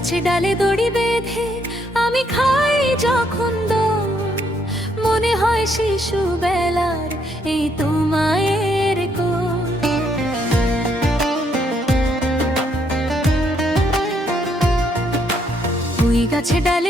গাছে ডালে দড়ি বেঁধে আমি খাই যখন দম। মনে হয় শিশু বেলার এই তোমায়ের তুই গাছে ডালে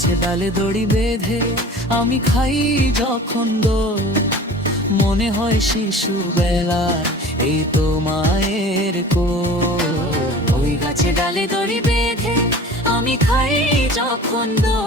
গাছে ডালে দড়ি বেঁধে আমি খাই যখন মনে হয় শিশু বেলার এই তো মায়ের কো ওই গাছে ডালে দড়ি বেঁধে আমি খাই যখন দো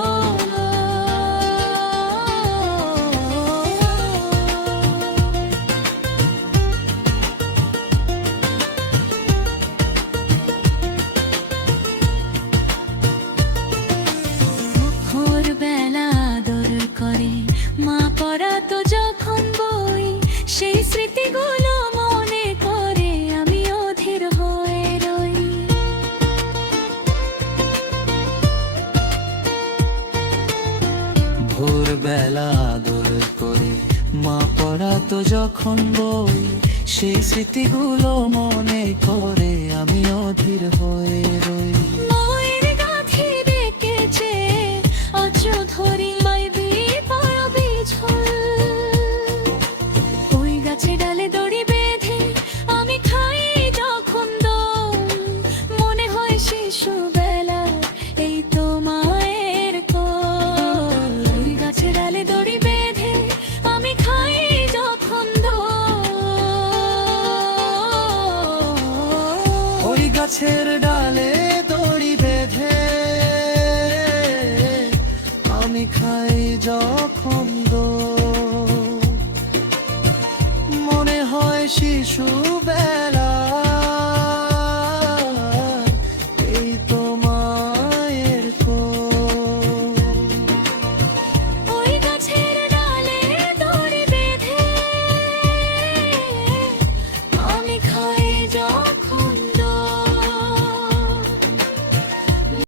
বেলা আদর করে। মা পড়াতো যখন বই, সেই স্মৃতিগুলো মনে করে আমি অধীর হয়ে রই। গাছের ডালে দড়ি বেঁধে আমি খাই জল।